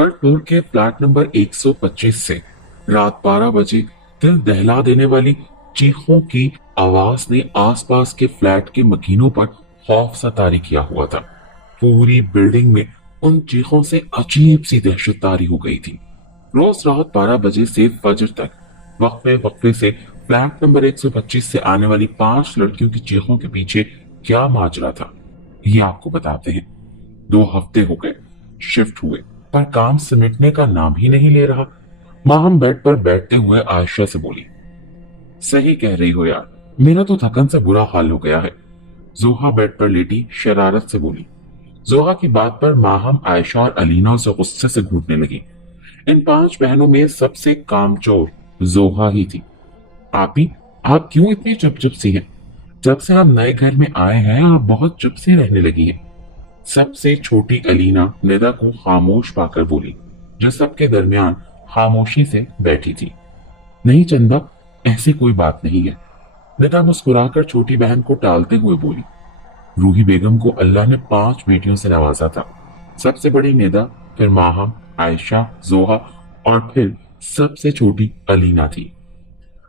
Third floor के flat number 125 से रात 12 बजे दिल दहला देने वाली चीखों की आवाज ने आसपास के फ्लैट के मकीनों पर खौफ सा तारी किया हुआ था। पूरी बिल्डिंग में उन चीखों से अजीब सी दहशत तारी हो गई थी। रोज रात 12 बजे से फजर तक वक्फे वक्फे से फ्लैट नंबर 125 से आने वाली 5 लड़कियों की चीखों के पीछे क्या माजरा था, ये आपको बताते हैं। 2 हफ्ते हो गए शिफ्ट हुए, पर काम सिमटने का नाम ही नहीं ले रहा। माहम बेड पर बैठते हुए आयशा से बोली, सही कह रही हो यार, मेरा तो थकन से बुरा हाल हो गया है। जोहा बेड पर लेटी शरारत से बोली। जोहा की बात पर माहम, आयशा और अलीना उसे गुस्से से घूरने लगी। इन 5 बहनों में सबसे कामचोर जोहा ही थी। आप क्यों इतनी चुप सी हैं? जब से आप नए घर में आए हैं आप बहुत चुप सी रहने लगी हैं। सबसे छोटी अलीना निदा को खामोश पाकर बोली, जो सबके दरमियान खामोशी से बैठी थी। नहीं चंदा, ऐसी कोई बात नहीं है। निदा मुस्कुराकर छोटी बहन को टालते हुए बोली। रूही बेगम को अल्लाह ने 5 बेटियों से नवाजा था। सबसे बड़ी निदा, फिर माहम, आयशा, जोहा और फिर सबसे छोटी अलीना थी।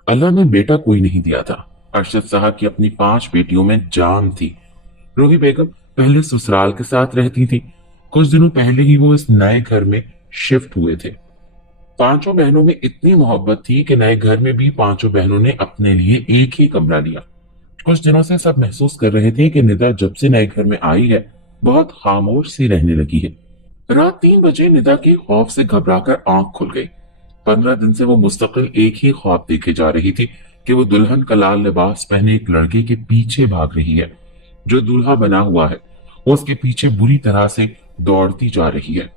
अल्लाह ने बेटा कोई नहीं दिया था। अरशद साहब की अपनी 5 बेटियों में जान थी। रूही बेगम पहले ससुराल के साथ रहती थी। कुछ दिनों पहले ही वो इस नए घर में शिफ्ट हुए थे। 5 बहनों में इतनी मोहब्बत थी कि नए घर में भी 5 बहनों ने अपने लिए एक ही कमरा लिया। कुछ दिनों से सब महसूस कर रहे थे कि निदा जब से नए घर में आई है बहुत खामोश सी रहने लगी है। रात 3 बजे निदा की खौफ से घबराकर आंख खुल गई। 15 दिन से वो मुस्तकिल एक ही ख्वाब देखे जा रही थी कि वो दुल्हन का लाल लिबास पहने एक लड़के के पीछे भाग रही है। जो दूल्हा बना हुआ है वो उसके पीछे बुरी तरह से दौड़ती जा रही है।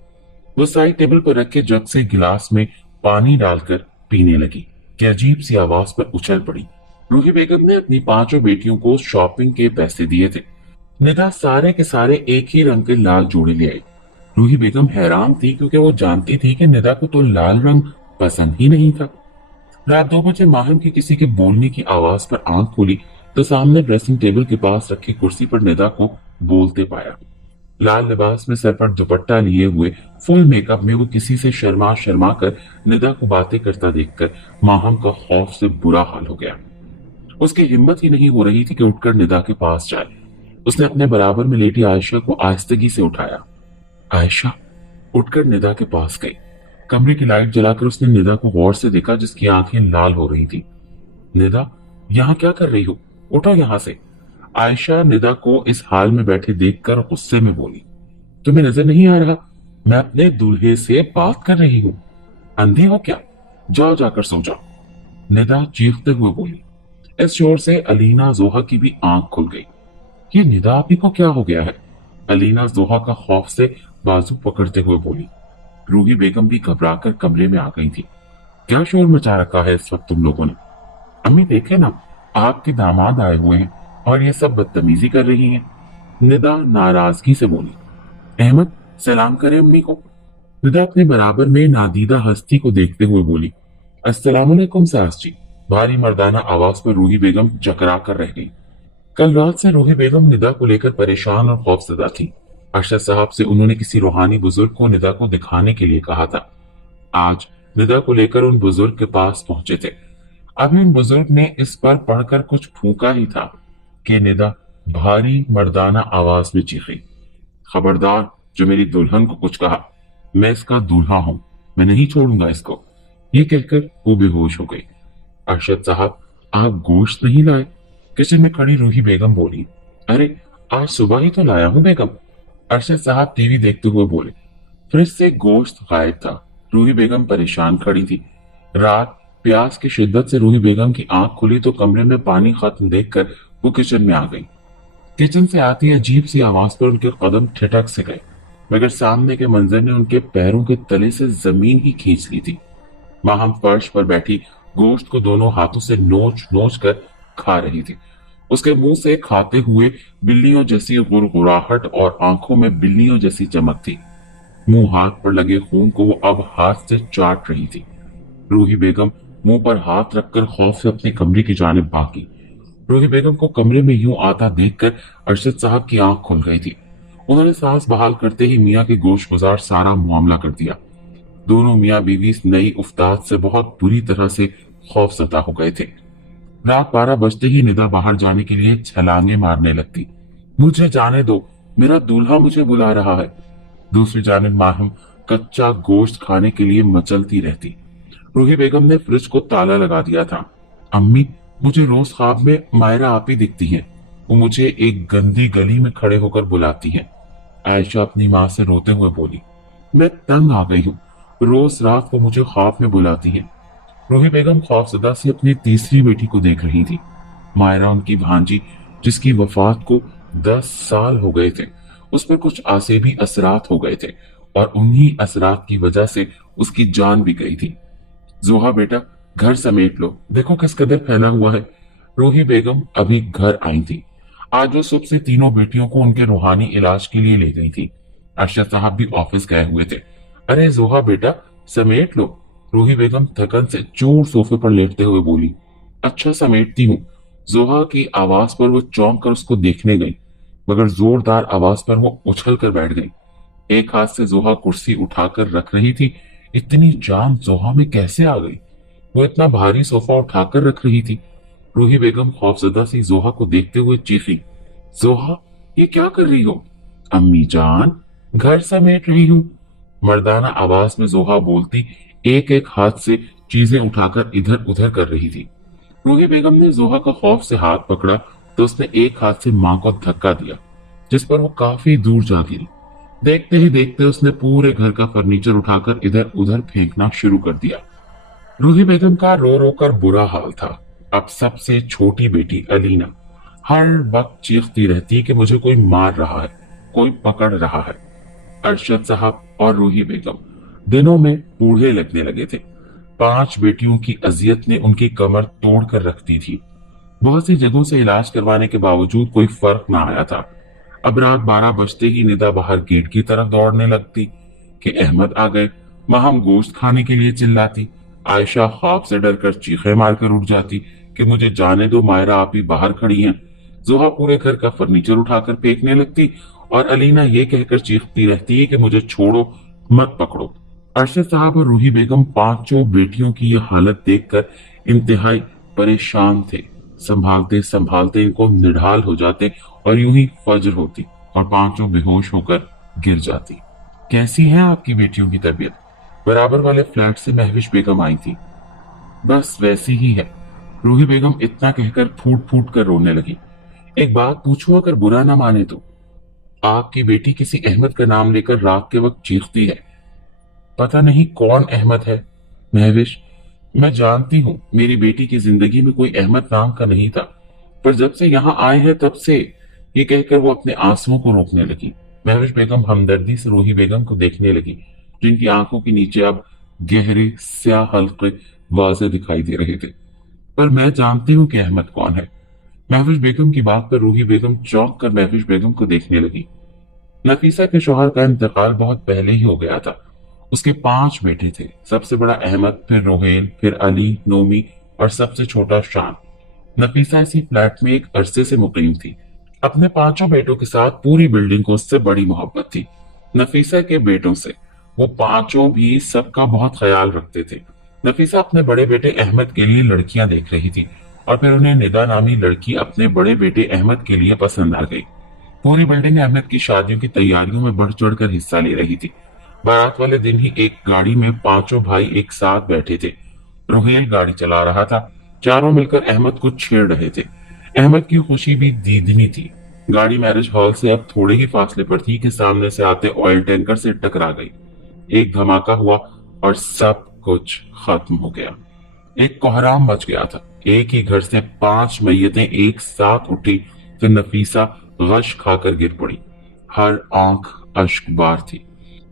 वो साइड टेबल पर रखे जग से गिलास में पानी डालकर पीने लगी कि अजीब सी आवाज पर उछल पड़ी। रूही बेगम ने अपनी 5 बेटियों को शॉपिंग के पैसे दिए थे। निदा सारे के सारे एक ही रंग के लाल जोड़े ले आई। रूही बेगम हैरान थी क्योंकि वो जानती थी कि निदा को तो लाल रंग पसंद ही नहीं था। रात 2 बजे माहिम की किसी के बोलने की आवाज पर आंख खोली तो सामने ड्रेसिंग टेबल के पास रखी कुर्सी पर निदा को बोलते पाया। लाल लिबास में सर पर दुपट्टा लिए हुए फुल मेकअप में वो किसी से शर्मा शर्मा कर निदा को बातें करता देखकर माहिम का खौफ से बुरा हाल हो गया। उसकी हिम्मत ही नहीं हो रही थी कि उठकर निदा के पास जाए। उसने अपने बराबर में लेटी आयशा को आहिस्तगी से उठाया। आयशा उठकर निदा के पास गई। कमरे की लाइट जलाकर उसने निदा को गौर से देखा, जिसकी आंखें लाल हो रही थी। निदा, यहाँ क्या कर रही हो? उठो यहाँ से। आयशा निदा को इस हाल में बैठे देखकर गुस्से में बोली, तुम्हें नजर नहीं आ रहा मैं अपने दूल्हे से बात कर रही हूँ? अंधे हो क्या? जाओ जाकर सो जाओ। निदा चीखते हुए बोली। इस शोर से अलीना जोहा की भी आंख खुल गई। ये निदा आपी को क्या हो गया है? अलीना जोहा का खौफ से बाजू पकड़ते हुए बोली। रूही बेगम भी घबराकर कमरे में आ गई थी। क्या शोर मचा रखा है इस वक्त तुम लोगों ने? अम्मी देखे ना, आपके दामाद आए हुए हैं और ये सब बदतमीजी कर रही हैं। निदा नाराजगी से बोली। अहमद, सलाम करे अम्मी को। निदा अपने बराबर में नादीदा हस्ती को देखते हुए बोली। अस्सलामुअलैकुम सास जी। भारी मर्दाना आवाज पर रूही बेगम चकरा कर रह गई। कल रात से रूही बेगम निदा को लेकर परेशान और खौफजदा थी। अरशद साहब से उन्होंने किसी रूहानी बुजुर्ग को निदा को दिखाने के लिए कहा था। आज निदा को लेकर उन बुजुर्ग के पास पहुंचे थे। अभी उन बुजुर्ग ने इस पर पढ़कर कुछ फूका ही था कि निदा भारी मर्दाना आवाज में चीखी, खबरदार जो मेरी दुल्हन को कुछ कहा, मैं इसका दूल्हा हूं, मैं नहीं छोड़ूंगा इसको। ये कहकर वो बेहोश हो गई। अरशद साहब, आप गोश्त नहीं लाए? किचन में खड़ी रूही बेगम बोली। अरे आज सुबह ही तो लाया हूं बेगम। अरशद साहब टीवी देखते हुए बोले। फ्रिज से गोश्त गायब था। रूही बेगम परेशान खड़ी थी। रात प्यास की शिद्दत से रूही बेगम की आंख खुली तो कमरे में पानी खत्म देखकर वो किचन में आ गई। किचन से आती अजीब सी आवाज पर उनके कदम ठिठक से गए, मगर सामने के मंजर ने उनके पैरों के तले से जमीन ही खींच ली थी। माहम फर्श पर बैठी गोश्त को दोनों हाथों से नोच नोच कर खा रही थी। उसके मुंह से खाते हुए बिल्लियों जैसी गुरगुराहट और आंखों में बिल्लियों जैसी चमक थी। मुंह हाथ पर लगे खून को वो अब हाथ से चाट रही थी। रूही बेगम मुंह पर हाथ रखकर खौफ से अपने कमरे की जानिब भागी। रूही बेगम को कमरे में यूं आता देखकर अरशद साहब की आंख खुल गई थी। उन्होंने सांस बहाल करते ही मियाँ के गोश गुजार सारा मामला कर दिया। दोनों मियाँ बीवी इस नई उफ्ताद से बहुत बुरी तरह से खौफजदा हो गए थे। रात 12 बजते ही निदा बाहर जाने के लिए छलांगे मारने लगती। मुझे जाने दो, मेरा दूल्हा मुझे बुला रहा है। दूसरी जानिब माहिम कच्चा गोश्त खाने के लिए मचलती रहती। रूही बेगम ने फ्रिज को ताला लगा दिया था। अम्मी, मुझे रोज ख्वाब में मायरा आपी दिखती है। वो मुझे एक गंदी गली में खड़े होकर बुलाती है। आयशा अपनी माँ से रोते हुए बोली, मैं तंग आ गई हूँ, रोज रात को मुझे ख्वाब में बुलाती है। रूही बेगम खौफजदा से अपनी तीसरी बेटी को देख रही थी। मायरा उनकी भांजी, जिसकी वफात को 10 साल हो गए थे। उस पर कुछ आसेबी असरात हो गए थे और उन्हीं असरात की वजह से उसकी जान भी गई थी। जोहा बेटा, घर समेट लो, देखो किस कदर फैला हुआ है। रूही बेगम अभी घर आई थी। आज वो सुबह से तीनों बेटियों को उनके रूहानी इलाज के लिए ले गई थी। अरशद साहब भी ऑफिस गए हुए थे। अरे जोहा बेटा, समेट लो। रूही बेगम थकन से चूर सोफे पर लेटते हुए बोली। अच्छा, समेटती हूँ। जोहा की आवाज पर वो चौंक कर उसको देखने गई, मगर जोरदार आवाज पर वो उछल कर बैठ गई। एक हाथ से जोहा कुर्सी उठाकर रख रही थी। इतनी जान जोहा में कैसे आ गई? वो इतना भारी सोफा उठाकर रख रही थी। रूही बेगम खौफजदा सी जोहा को देखते हुए चीखी, जोहा, ये क्या कर रही हो? अम्मी जान, घर समेट रही हूँ, मर्दाना आवाज में जोहा बोलती एक एक हाथ से चीजें उठाकर इधर उधर कर रही थी। रूही बेगम ने जोहा का खौफ से हाथ पकड़ा तो उसने एक हाथ से मां को धक्का दिया, जिस पर वो काफी दूर जा गिरी। देखते ही देखते उसने पूरे घर का फर्नीचर उठाकर इधर उधर फेंकना शुरू कर दिया। रूही बेगम का रो रो कर बुरा हाल था। अब सबसे छोटी बेटी अलीना हर वक्त चीखती रहती कि मुझे कोई मार रहा है, कोई पकड़ रहा है। अरशद साहब और रूही बेगम दिनों में बूढ़े लगने लगे थे। 5 बेटियों की अजियत ने उनकी कमर तोड़ कर रख दी थी। बहुत सी जगहों से इलाज करवाने के बावजूद कोई फर्क ना आया था। अब रात 12 बजते ही निदा बाहर गेट की तरफ दौड़ने लगती कि अहमद आ गए। माहम गोश्त खाने के लिए चिल्लाती। आयशा खौफ से डरकर चीखें मारकर उठ जाती कि मुझे जाने दो, मायरा आप ही बाहर खड़ी हैं। जोहा पूरे घर का फर्नीचर उठाकर फेंकने लगती और अलीना ये कहकर चीखती रहती है कि मुझे छोड़ो, मत पकड़ो। अरशद साहब और रूही बेगम पांचों बेटियों की यह हालत देखकर इंतहाई परेशान थे। संभालते संभालते इनको निढाल हो जाते और यूं ही फज्र होती और पांचों बेहोश होकर गिर जाती। कैसी है आपकी बेटियों की तबीयत? बराबर वाले फ्लैट से महविश बेगम आई थी। बस वैसी ही है, रूही बेगम इतना कहकर फूट फूट कर रोने लगी। एक बात पूछूं, अगर बुरा ना माने तो? आपकी बेटी किसी अहमद का नाम लेकर रात के वक्त चीखती है। पता नहीं कौन अहमद है। महविश, मैं जानती हूँ मेरी बेटी की जिंदगी में कोई अहमद नाम का नहीं था, पर जब से यहाँ आए हैं तब से, ये कहकर वो अपने आंसुओं को रोकने लगी। महविश बेगम हमदर्दी से रूही बेगम को देखने लगी, जिनकी आंखों के नीचे अब गहरे स्याह हल्के वाज़े दिखाई दे रहे थे। पर मैं जानती हूँ कि अहमद कौन है। महविश बेगम की बात पर रूही बेगम चौंक कर महविश बेगम को देखने लगी। नफीसा के शौहर का इंतकाल बहुत पहले ही हो गया था। उसके 5 बेटे थे। सबसे बड़ा अहमद, फिर रोहेल, फिर अली, नोमी और सबसे छोटा शान। नफीसा इसी फ्लैट में एक अरसे से मुकीम थी। अपने 5 बेटों के साथ पूरी बिल्डिंग को उससे बड़ी मोहब्बत थी। नफीसा के बेटों से वो 5 भी सबका बहुत ख्याल रखते थे। नफीसा अपने बड़े बेटे अहमद के लिए लड़कियां देख रही थी और फिर उन्हें निदा नामी लड़की अपने बड़े बेटे अहमद के लिए पसंद आ गई। पूरी बिल्डिंग अहमद की शादियों की तैयारियों में बढ़ चढ़कर हिस्सा ले रही थी। बारात वाले दिन ही एक गाड़ी में 5 भाई एक साथ बैठे थे। रोहेल गाड़ी चला रहा था। चारों मिलकर अहमद को छेड़ रहे थे। अहमद की खुशी भी दीदनी थी। गाड़ी मैरिज हॉल से अब थोड़े ही फासले पर थी कि सामने से आते ऑयल टैंकर से टकरा गई। एक धमाका हुआ और सब कुछ खत्म हो गया। एक कोहराम मच गया था। एक ही घर से 5 मैयतें एक साथ उठी तो नफीसा गश खाकर गिर पड़ी। हर आंख अश्कबार थी।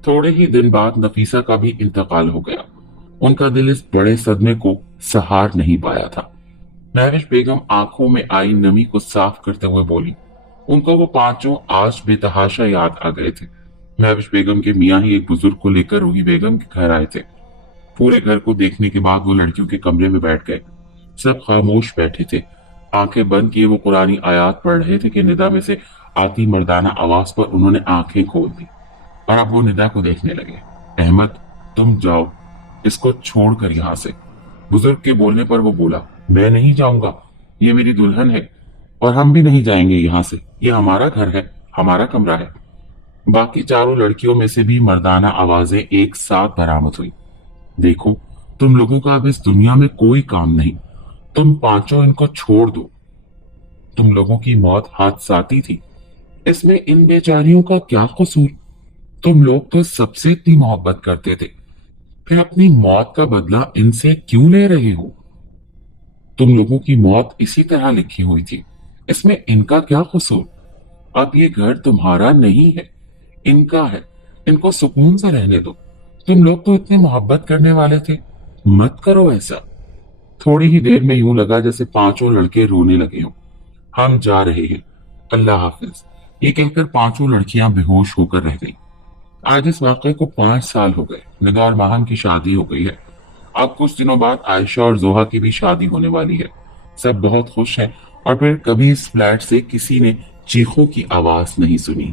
थोड़े ही दिन बाद नफीसा का भी इंतकाल हो गया। उनका दिल इस बड़े सदमे को सहार नहीं पाया था। महविश बेगम आंखों में आई नमी को साफ करते हुए बोली, उनको वो 5 आज बेतहाशा याद आ गए थे। महविश बेगम के मियाँ ही एक बुजुर्ग को लेकर रूही बेगम के घर आए थे। पूरे घर को देखने के बाद वो लड़कियों के कमरे में बैठ गए। सब खामोश बैठे थे। आंखें बंद किए वो कुरानी आयात पढ़ रहे थे कि निदा में से आती मर्दाना आवाज पर उन्होंने आंखें खोल दी और अब वो निदा को देखने लगे। अहमद, तुम जाओ, इसको छोड़कर यहाँ से। बुजुर्ग के बोलने पर वो बोला, मैं नहीं जाऊंगा, ये मेरी दुल्हन है और हम भी नहीं जाएंगे यहाँ से, ये हमारा घर है, हमारा कमरा है। बाकी चारों लड़कियों में से भी मर्दाना आवाजें एक साथ बरामद हुई। देखो, तुम लोगों का अब इस दुनिया में कोई काम नहीं, तुम पांचों इनको छोड़ दो। तुम लोगों की मौत हादसाती थी, इसमें इन बेचारियों का क्या कसूर? तुम लोग तो सबसे इतनी मोहब्बत करते थे, फिर अपनी मौत का बदला इनसे क्यों ले रहे हो? तुम लोगों की मौत इसी तरह लिखी हुई थी, इसमें इनका क्या कसूर? अब ये घर तुम्हारा नहीं है, इनका है, इनको सुकून से रहने दो। तुम लोग तो इतने मोहब्बत करने वाले थे, मत करो ऐसा। थोड़ी ही देर में यूं लगा जैसे पांचों लड़के रोने लगे हों। हम जा रहे हैं, अल्लाह हाफिज, ये कहकर पांचों लड़कियां बेहोश होकर रह गईं। आज इस वाक़े को 5 साल हो गए। निदा और माहन की शादी हो गई है। अब कुछ दिनों बाद आयशा और जोहा की भी शादी होने वाली है। सब बहुत खुश हैं और फिर कभी इस फ्लैट से किसी ने चीखों की आवाज नहीं सुनी।